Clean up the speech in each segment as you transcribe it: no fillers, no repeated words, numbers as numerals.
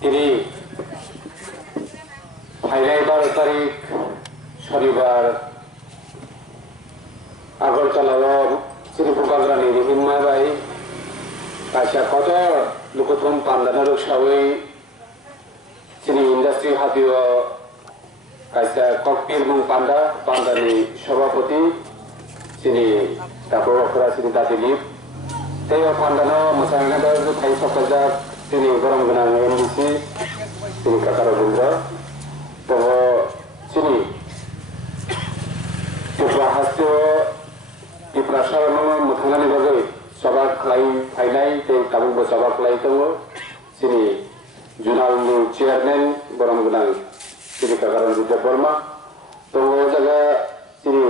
তিনি ফাইনাল 12 তারিখ শনিবার আগরতলা শ্রীপুকাগ্রানি হিম্মাবাই কাইসা কত লুকথম পান্দানারক সাবই চিনি ইন্ডাস্ট্রি হাতিও কাইসা ককপিল মুং পান্দানি সভাপতি চিনি তারপর চিনি তাতিলিপ এই পান্দানো মোসাঙ্গাদা থাই সকালজাক চিনি গরম গোনাং এমডিসি চিনি কাকা রবীন্দ্র তো চিনি ত্রিপুরা হাস্তীয় ত্রিপুরা সারানো মোথাंगानि बागै सभा खालायनाय काबुबो सभा खालायदों चिनि जुनालनि चेयारमेन बरम गोनां चिनि काका रनजित बर्मा तो जागा चिनि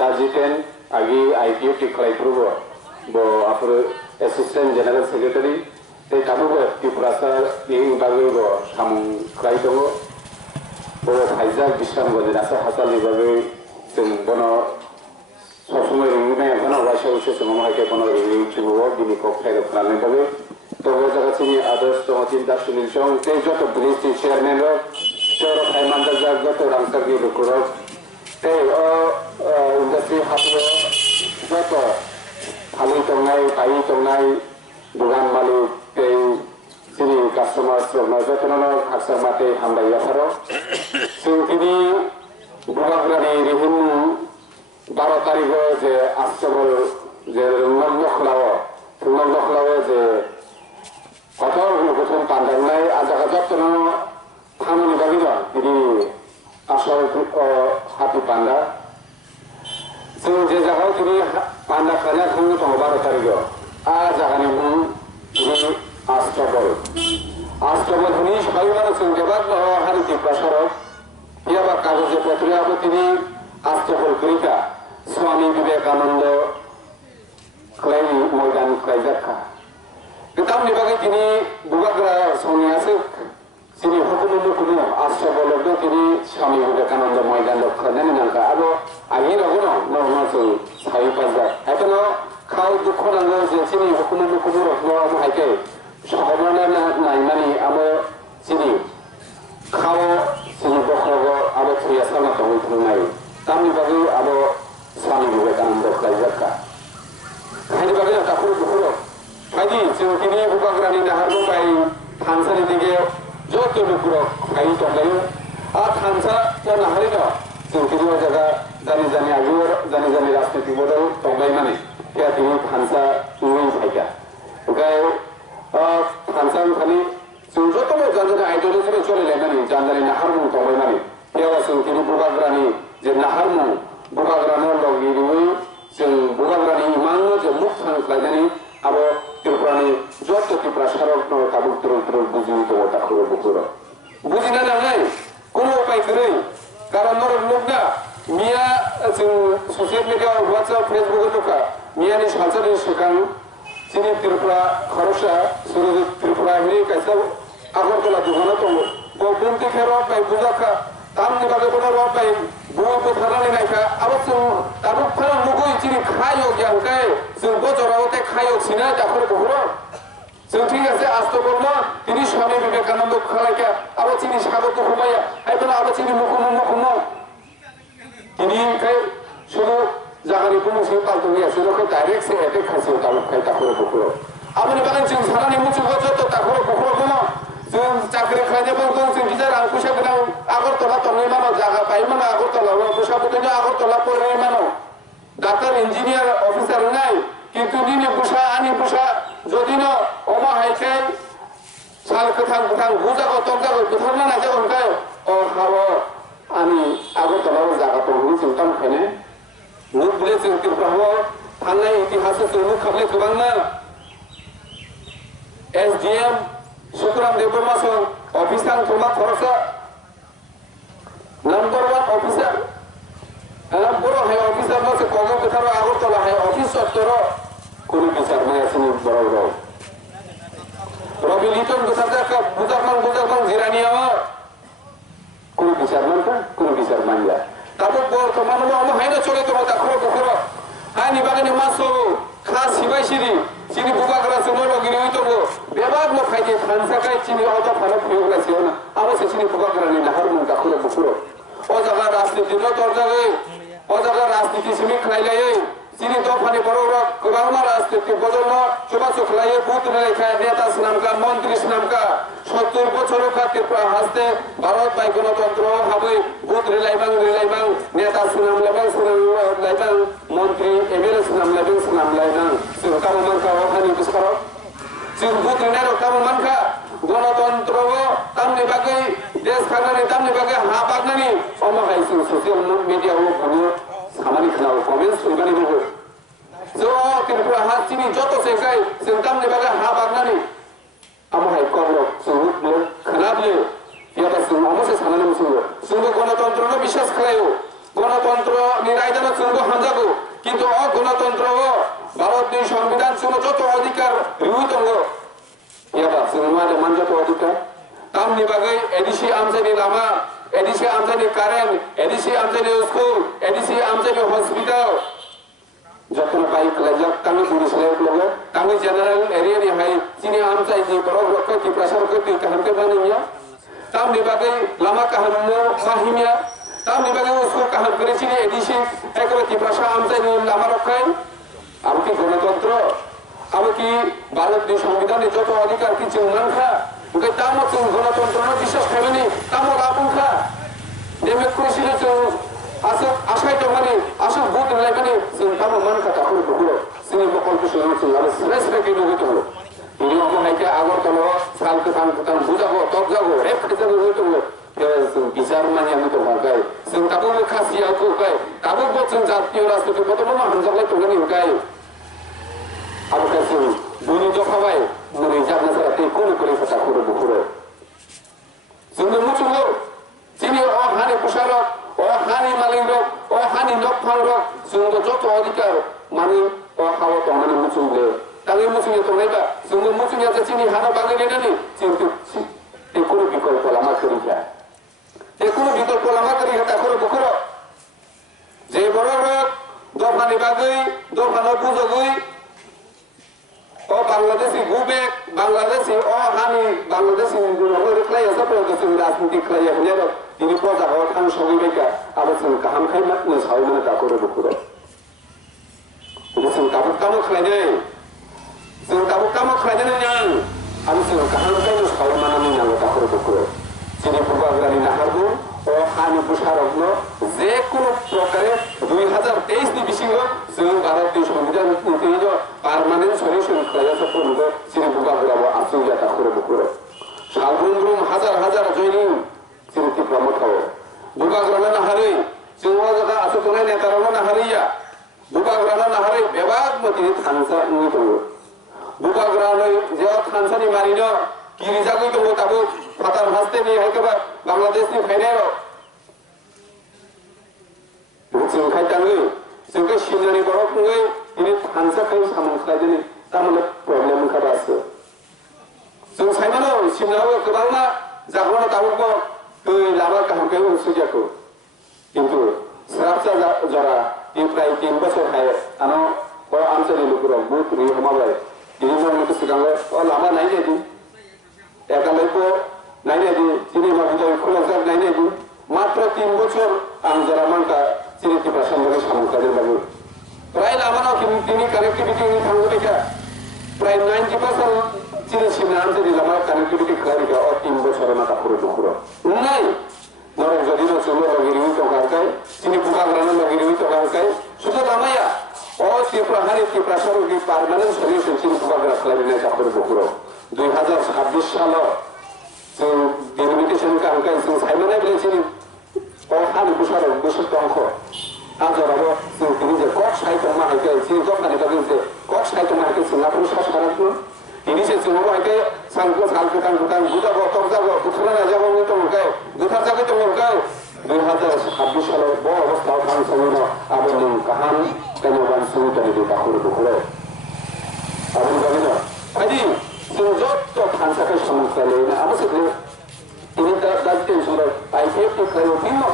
गाजिटेन आगि आईपीओ टी खालायफ्रुबो बो आफर एसिस्टेंट जनरल सेक्रेटारि ते काबुबो त्रिपुरा सारनि बागै बो सामुं खालायदों बो हाइजा बिस्राम गदिनासा हासालनि बागै जों बनो सबसमय रिंनाय एखनो वाइसा उसे समाहायके बनो रिंचिबो दिनि को फायदा खालामनाय बागै तो जागासिनि आदर्श तमतिन दासुनि सं ते जत ब्रिजनि चेयारमेन रो चोर फायमानदा जाग जत रामसारनि रुकुरो ते इंडस्ट्री हाबो जत खालि तंनाय पाइ तंनाय दुगान मालिक ते सिनि कास्टमार्स रनो जतनो खासा माते हामलाय याथारो सिंकिनि बुगाग्रानि रिहिम 12 तारिखो जे आश्रमल जे नखलावो जे कत गठन पान्दानाय आजागा जतनो थामनि बागै दिनि आसल हाति पान्दा जों जे जागाव दिनि पान्दा खाना थांनो दङ 12 तारिखो आ जागानि मुं दिनि आश्रमनि सायमानो जों जेबाद हारिति प्रसारक याबा कागजे पत्रियाबो दिनि आश्रमल गैता स्वामी विवेकानंद क्लाइ मैदान क्लाइजाखा गोदामनि बागै दिनि बुगाग्रा सौनियासो दिनि हुकुम आश्रमल दिनि स्वामी विवेकानंद मैदान खालामनानै नांका आरो आगि रगनो नरमासो साइ पाजा एखनो खाव दुख नांगौ जे दिनि हुकुम रखनो हायके सहमना नायनानै आरो दिनि खाव दिनि बखरगो आरो थैयासाना दंनाय तामनि बागै आरो स्वामी विवेकानंद क्लाइजाखा हायनि बागै ताखुर बुखुरो हायदि जों दिनि बुगाग्रानि नाहारबो बाय थानसानि दिगे जत बुखुरो हाय दंलायो आ थानसा या नाहारिनो जों दिनि जागा जानि आगुर जानि राजनीति बदल दंलाय माने या दिनि थानसा उइ फायगा ओमफ्राय थानसा खालि जों जतनो जानि आइडियोलॉजी चलायलायनानै जानि नाहारमु दंलाय माने याव जों दिनि बुगाग्रानि जे नाहारमु बुगाग्रानो लगिरुइ जों बुगाग्रानि इमाननो जे मुख थांख्लायनानै आरो त्रिपुरानि जत त्रिपुरा सारक काबु तुरु बुजिनो दङ ताखुर बुखुरो बुजिना लाङै कोनो उपाय गैयै कारण लोकना मिया जों ससियेल मिडिया WhatsApp Facebook दका मियानि सालसानि सिगां जोंनि त्रिपुरा खरसा सुरु त्रिपुरा हिरि कायसा आगरतला दुगाना दङ गौतमति खेरो बाय बुजाखा तामनि बागै बनो बाय बुबो थानानै नायखा आरो जों दाबो फारां लुगै दिनि खायो यांखाय जों बजराव ते खायो सिना ताखुर बुखुरो जों ठीक আছে आस्तबर्मा दिनि स्वामी विवेकानंद खालायका आरो दिनि सागो दुखुमाया आइबोला आरो दिनि मुखुमो दिनि खाय सुरु जागानि बुंसो पालतुया सुरुखौ डाइरेक्ट से एटेक खासो तालुखाय ताखुर बुखुरो आबोनि बागै जों सानानि मुचुखौ जत ताखुर बुखुरो दङ जों चाकरि खायनायबो दं जों गिजार आं फैसा गोनां आगरतला तंनाय मानो जागा बायमान आगरतलाव फैसा बुथुमनो आगरतला पराय मानो डाक्टर इन्जिनियार अफिसार नाय किन्तु निनि फैसा आनि फैसा जदिनो अमा हायके साल गोथां बुजागो तंजागो बुथारना नायजे अनखाय हाबो आनि आगरतलाव जागा दंनि जों तामखायनो नुबले जों त्रिपुरायाव थांनाय इतिहास जों खाबले गोबांना SDM सुकुराम देवबर्मा ऑफिसर थोमा खरसा नंबर 1 ऑफिसर बरो है ऑफिसर नो से कोगो कथारो आगरतला है ऑफिस सत्तरो कोनी बिचार में असनि बरो रवि लिटन गुसाजा का बुजारमान जिरानिया कोनी बिचार मानला ताबो बर्तमान नो हम हायनो चले तो ताखरो बखरो हानि बागनि मासो खा सिबाय सिरि sini bubagra semua lagi ni itu go bebas lo kaji transakai sini auto panas piu lah siapa awas sini bubagra ni nahar muka kuro bukuro oh jaga rasniti lo terjaga oh jaga rasniti sini kelai sini to pani borok kebangma rasniti bodono coba suklai put relai নেতা নামকা মন্ত্রী নামকা 70 বছর কাতে হাসতে Bharat by গণতন্ত্র হবে booth রেলাইবাং নেতা নাম লাইবাং মন্ত্রী এমএলএ নাম লাইবাং কাম মানকা ওখানে বিস্কার সিং বুথ রেলাইর কাম মানকা গণতন্ত্র তামনি বাকি দেশ খানানি তামনি বাকি হা বাগনানি অমহাই সিং সোশ্যাল মিডিয়া ও কোনো সামানি খানাও কমেন্টস উগানি দেবো so ত্রিপুরা হাসিনি যত সেকাই সিং তামনি বাকি হা বাগনানি আমহাই করলো সুরুত লো খানাবলে ইয়াটা সিং অবশ্যই সামানি মুসুলো সুঙ্গ গণতন্ত্র না বিশ্বাস খায়ও গণতন্ত্র নিরাইদানো সুঙ্গ হামজাগো কিন্তু অগণতন্ত্র ভারতীয় সংবিধান সুঙ্গ যত অধিকার রিউতঙ্গ ইয়াবা সুঙ্গমাদে মানজত অধিকার তামনি বাকি এডিসি আমজানি লামা এডিসি আমজানি কারেন্ট এডিসি আমজানি স্কুল এডিসি আমজানি হসপিটাল যখন বাইক লাজাক তামি পুলিশ লাইক লগে তামি জেনারেল এরিয়া নি হাই চিনি আমচাই জি বড় রক্ষ কি প্রেসার করতে কাহামকে বানিয়া তামনি বাকি লামা কাহামো মাহিমিয়া তামনি বাকি স্কুল কাহাম করে চিনি এডিসি একবারে কি প্রেসার আমচাই নি লামা রক্ষাই আমি কি গণতন্ত্র আমি কি ভারতীয় সংবিধানে যত অধিকার কিছু মানখা ওকে তামো গণতন্ত্র না বিশ্বাস খাবেনি তামো লাপুখা দেমে কৃষি আশাই তো মানে আশা বুথ লাইবানি তামো মানখা তাহলে বগুলো সিনি বকল কিছু নামছে আর স্ট্রেস রেখে নিতে হলো ইনি অমহাইকে আগরতল সালকে তাম বুঝাবো তক যাবো রেপ খেতে নিতে হলো বিচার মানে আমি তো ভাগাই সিং তাবো খাসিয়া কো গায় তাবো বচন জাতীয় রাষ্ট্রকে বদল না হামজালাই তো নিন গায় আবু কাসিম দুনি জফাবাই মানে জানা সারা তে কোন করে কথা করে বকুরে সিনি মুচুলো সিনি ও হানি পোশারক ও হানি মালিক ও হানি নকফাল সিনি যত অধিকার মানে ও খাওয়া তো মানে মুচুলে তাহলে মুচুলে তো নেবা সিনি মুচুলে আছে চিনি হানা বাগে নেনি চিন্তি তে কোন বিকল্প লামা করি যায় তে কোন বিকল্প লামা করি কথা করে বকুরে যে বড় রক দফানি বাগে দফানো বুঝগই ও বাংলাদেশি গুবেক বাংলাদেশি ও হানি বাংলাদেশি রেখলাই আছে প্রগতি রাজনীতি খাইয়া হলে তিনি প্রজা হওয়ার খান সবই বেকা আবার সিং কাহাম খাই মাত না সাউ মানে তা করে বকুরে সিং কাবুক কামো খাইনে সিং কাবুক কামো খাইনে নাং আমি সিং কাহাম খাই না সাউ মানে নাং তা করে বকুরে তিনি পূর্বাগ্রানি নাহারবো ও হানি প্রসারগ্ন যে কোনো প্রকারে 2023 নি বিশিঙ্গ সিং ভারতীয় সংবিধান নীতি পার্মানেন্ট সলিউশন খাইয়াছে প্রমুখ সিনি বুবাগ্রাবো আসু জাতা করে বকুরে সালগুন্দ্রুম হাজার হাজার জয়নি সিনি প্রমোটাও বুবাগ্রানা নাহারে সিংহ জায়গা আসু তোনাই নেতারানো নাহারিয়া বুবাগ্রানা নাহারে বেবাগ মতি থানসা নিতো বুবাগ্রানা যে থানসানি মারিনো কিরি জাগই তো তাবো পাতার হাসতে নি হাইকেবা বাংলাদেশ নি ফাইনাল সিং খাইতাঙ্গই সিংকে সিনানি বরফ নই ini hansa kai samang saja tamu problem kada আছে sung saimano simnawo kebangna jagono tamu ko tuh lama kaham kai usujako কিন্তু serapsa jara প্রায় 3 বছর হয় আনো ও আনসারি লুকুর বুত রি হমাবাই ini mo mutu sigango o lama nai neji একালাই ko nai neji ini ma buto খোলসা nai neji মাত্র 3 বছর আম jara manka চিরিতি প্রসঙ্গে samang kadir bagu প্রায় লামানো তিনি কানেক্টিভিটি থাকবে দেখা প্রায় 90% চিনি সিনা আনতে লামার কানেক্টিভিটি খারিকা ও 3 বছর না তা পুরো দুপুর নাই নরে যদি না চলো লগিরি তো কারকাই চিনি বুকাগ্রানা লগিরি তো কারকাই শুধু লামায়া ও ত্রিপুরাহারি ত্রিপুরাসরকি পার্মানেন্ট সলিউশন চিনি বুকাগ্রা খারিনা তা পুরো দুপুর 2026 সাল তো ডেলিমিটেশন কারকাই সাইমানে বলেছেন ও হানি বুসার বসত অঙ্ক আজরাবো তিনি যে কক্স সাইতো মাহাইকে সিং জবনানি বাগিনতে কক্স সাইতো মাহাইকে সিঙ্গাপুর শাসনারু তিনি সে সিঙ্গাপুর হাইকে সাংকো সালকে কান বুঝাবো তবজাবো বুঝলানা যাবো তো মুকাই দুথার জায়গা তো মুকাই 2026 সালে বড় অবস্থা খান সমিনো আবনি কাহান তেমন সুবিধানি দিতা করে বলে আবনি জানিনা আদি সিং যত খানসাকে সমস্যা লইনা অবশ্যই তিনি দায়িত্ব শুরু আইপিএফ কে খায়ো বিনো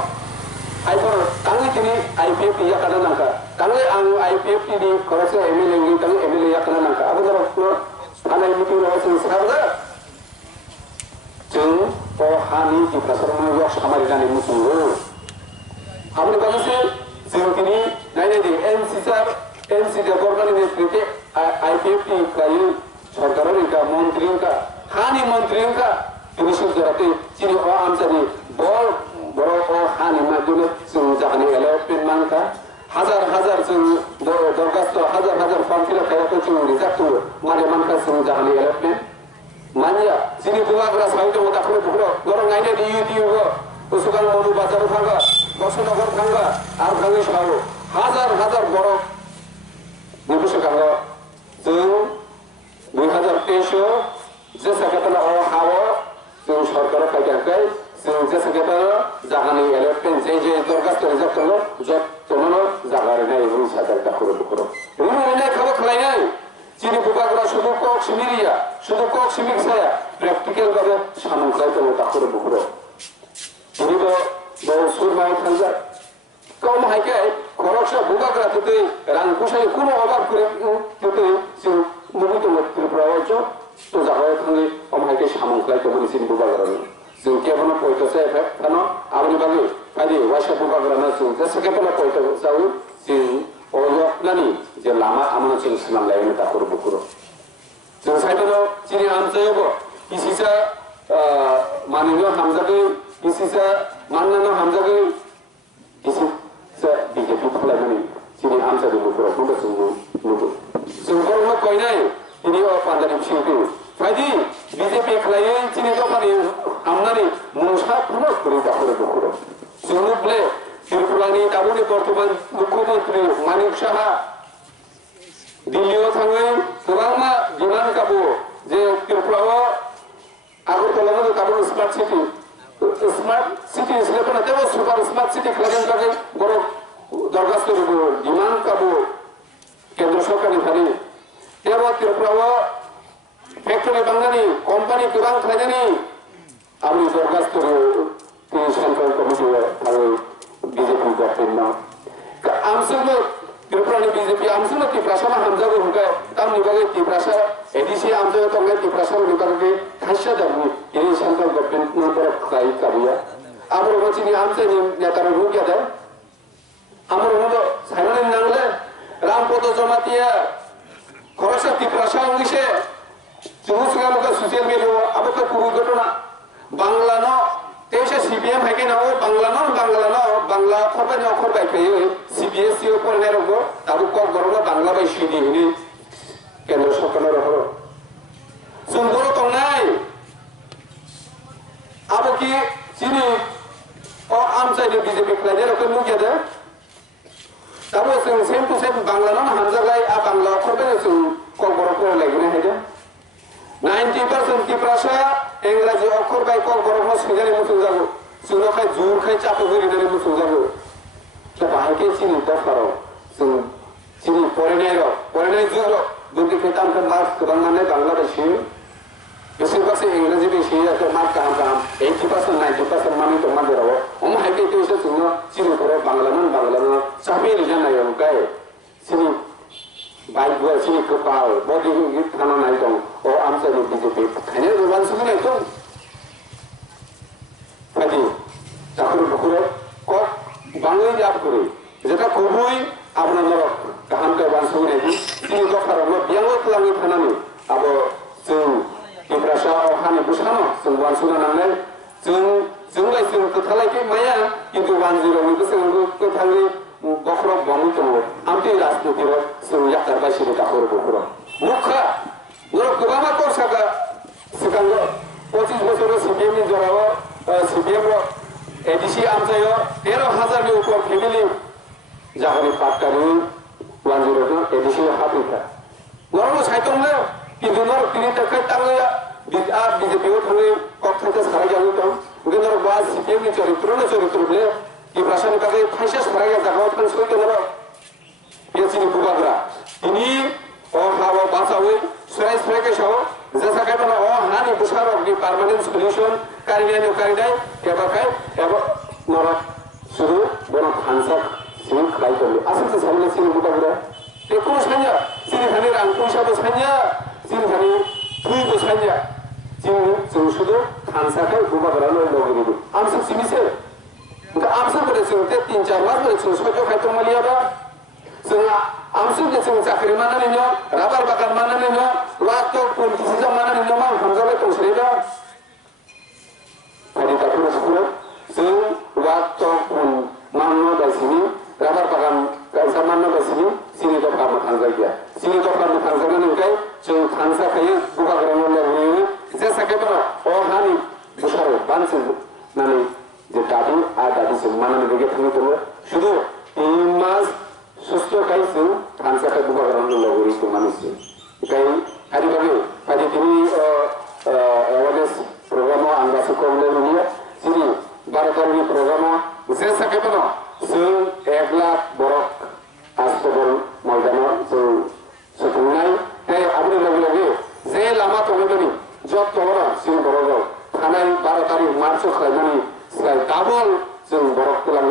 আইপর তাঙ্গি তিনি আইপিএফ ইয়া কানা নাকা Tangi ang IPFT di korese MLA ngi tangi MLA yakna nangka abu dara ko anai meeting ro sing sarga jeng o hani di pasar mo yok samari dani musuh আপনি বলেছে সিংকিনি নাইনে দি NC government নেতৃত্বে IPFT কাই সরকারের এটা মন্ত্রীঙ্কা হানি মন্ত্রীঙ্কা তিনি সুজরাতে চিনি ও আমসানি বড় বড় ও হানি মাধ্যমে জানি এলপেন মানকা হাজার হাজার দরখাস্ত হাজার হাজার ফর্ম ফিল আপ করে চিনি রিজাক্ট মানে মানকা জানি এলপেন মানিয়া চিনি দুয়াগরা সাইতে ওটা করে পুরো গরম নাইনে দি ইউটিউব উসুকান মনু বাজার থাকা বসনগর থাঙ্গা আর থাঙ্গি সারো হাজার হাজার বড় নির্দেশ কাঙ্গ जों 2023 যে সেক্রেটারি ও হাওয়া जों সরকার ফাইটাকে जों যে সেক্রেটারি জাগানি এলপেন যে দরখাস্ত রিজাক্ট হলো যত তোমানো জাগারে নাই রুল সাদারটা করে করো রুল নাই খাবার খাই নাই চিনি বুকাগরা শুধু কক সিমিরিয়া শুধু কক সিমিক্সায়া প্র্যাকটিক্যাল ভাবে সামন খাই তো তা করে করো 우리도 뭐 술만 탄자 그럼 할게 걸어서 부가가 그때 랑 고사이 꾸노 어바 그래 그때 지금 뭐부터 못 들어와죠 또 자가에 통해 엄하게 사망까지 또 우리 신 부가가라는 지금 개번호 포인트세 하나 아버지 방이 아니 와샤 부가가라는 지금 세계번호 포인트 싸우 지금 어렵나니 이제 라마 아무나 지금 스만 라인에 다 걸어 보고로 지금 사이드로 지리 암세요고 이 시사 마누녀 함자들 이시사 만나는 함자기 이시사 비게피 플라이니 지니 함자기 누구로 누가 누구 지금으로 거이나이 이니어 판다님 신고 파이디 비제피 클라이 지니도 파니 আমনানি মুসা পুরো করে তাহলে দুপুর জনুবলে তিরুপুরানি তাবুনি বর্তমান মুখ্যমন্ত্রী মানিক সাহা দিল্লিও থাঙ্গে গোবাংমা বিমান কাবু যে তিরুপুরাও আগরতলা কাবু স্মার্ট সিটি স্মার্ট সিটি সেখানে দেব সুপার স্মার্ট সিটি খেলার লাগে বড় দরখাস্ত ডিমান্ড কাবু কেন্দ্র সরকারি খালি দেব ত্রিপুরা ফ্যাক্টরি বাংলানি কোম্পানি গোবাং খাইনি আমি দরখাস্ত সেন্ট্রাল কমিটি আমি বিজেপি গভর্নমেন্ট না আমসুলো ত্রিপুরানি বিজেপি আমসুলো ত্রিপ্রাসা হামজাগো হুকা তাম নিবাগে ত্রিপ্রাসা এডিসি আমজাগো তঙ্গে ত্রিপ্রাসা নিবাগে খাসা দাবু ini central government number kai kabiya amro bachini amsani netara rukia da amro hodo saimane nangle rampodo jamatia khorasa tiprasa ungishe jumusuga muka social media abaka kuru gotona bangla no teise cbm hake na o bangla bangla khorbani okhor bai kai cbsc opor nerogo tabu ko gorono bangla bai shidi ni kendra sarkarer horo sundoro tongnai अब की चीनी और आम से जो BJP player है कोई मुझे दे तब वो सेम टू सेम बांग्ला ना हम जगह आ बांग्ला खोल के सुन कॉल बरोको लगे ना है जो 90% की प्राशा इंग्लिश अक्षर बाई कॉल बरोको सुझाने मुझे जागो सुनो खाई जोर खाई चापो हुई इधर मुझे जागो तो बाहर के चीनी तो करो सुन चीनी पढ़ने जोर बुद्धि के ताम के मार्क्स तो बांग्ला देशी बेसिकली इंग्लिश भी सही है तो मार्क काम 80% 90% मानी तो मान दे रहा हो हम हाइके तो इसे सुनो सिर्फ करो बांग्ला में सभी रीजन नहीं होगा है सिर्फ बाइक वो सिर्फ कपाल बॉडी की खाना नहीं तो और आमसे लोग बीजेपी खाने को वन सुन नहीं तो पति चाकू बुकुरे को बांग्ला जाप करे जैसा कोई अपना लोग काम के वन सुन नहीं सिर्फ तो करो वो बियांगो तलांगी खाना में अब सुन Ibrasa hani busano sungguhan sunan nangai sungai sung ketalai ke maya itu 10 itu sung ketalai bokro bangu tu amti rastu kiro sung yak terbaik sih takor bokro mukha nurut kebama kor saga sekarang 25 বছর CPM ni jorawo CPM edisi amsayo 13,000 ni upor family jahari patari 10 edisi hapita nurut saitong le কিন্তু নর তিনি টাকা তালে BJP ও থানে কক্ষতে সারা জানি তো কিন্তু নর বাস সিপিএম নি চরিত্র বলে কি ভাষানি কাকে ফাইসা সারা জায়গা থান সইতে নর পেছিনি বুবাগরা তিনি ও হাওয়া বাঁচাওই সরাই কে সহ যেসা কাটা ও হানি বুসারক দি পার্মানেন্ট সলিউশন কারিনাই কেবাকাই এব নর শুরু বন খানসা sini kelai terli asal sesamanya sini buka buka ekor saja sini kami rangkul satu saja sini kami tujuh saja sini sudah kansakai buka berlalu lagi itu amsuk sini se enggak amsuk pada sini 3-4 mas pada sini sojo kaitu melihat sehingga amsuk je sini sakri mana nih rabar bakar mana nih waktu pun kisi mana nih mang hamzah itu serida tadi tak pernah sepuluh sehing waktu pun mana dari sini rabar bakar kaisa mana dari sini tu kamu hamzah dia sini tu kamu hamzah nih kai sehing hamzah kai buka kerana lagi saya sakit mana oh hani besar bansil nani je tadi ada di sini mana nih begitu tu sudah imas susto kai sehing hamzah kai buka kerana lagi itu manusia kai hari bagi hari ini awareness program angga sekolah dunia sini baru program saya sakit mana sehing 1 lakh borok astagfirullah maudana sehing setunai abri lagi saya lama tunggu job tunggu sehing borok kanai 12 tarik Maret kelaini sekali double sehing borok tulang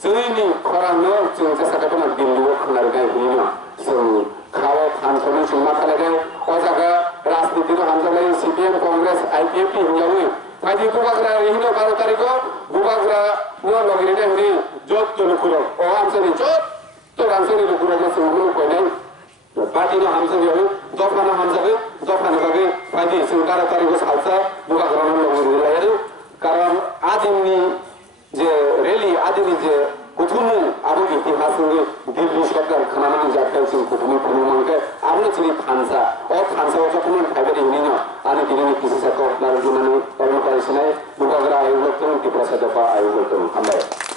sehing koran sehing saya sakit mana Dilluo kenal gay ini sehing kalau hansamin semua lagi ojaga राजनीति में हमसे नहीं CPM Congress IPF हिंजावी काजी बुकाग्रा Hindu 12 तारीख को बुकाग्रा no लगी ने हरी जोत तो लुकुरो ओ हमसे नहीं जोत तो हमसे नहीं लुकुरो में सुनो कोई नहीं पार्टी ने हमसे नहीं दफाना हमसे दफाना लगे काजी 12 तारीख को सालसा बुकाग्रा नो लगी लायरू कारण आज इन्नी जे रैली आज इन्नी जे कुथुमु आबो इतिहास में दिल्ली सरकार खाना जाता है कुथुमु कुथुमु के आपने चली खानसा और खानसा वो जो कुछ फायदे नहीं ना आने के लिए किसी से को अपना रुझान और मुकाबले से बुकाग्रा आयोग लोग तो उनकी प्रसाद दफा आयोग लोग तो हमारे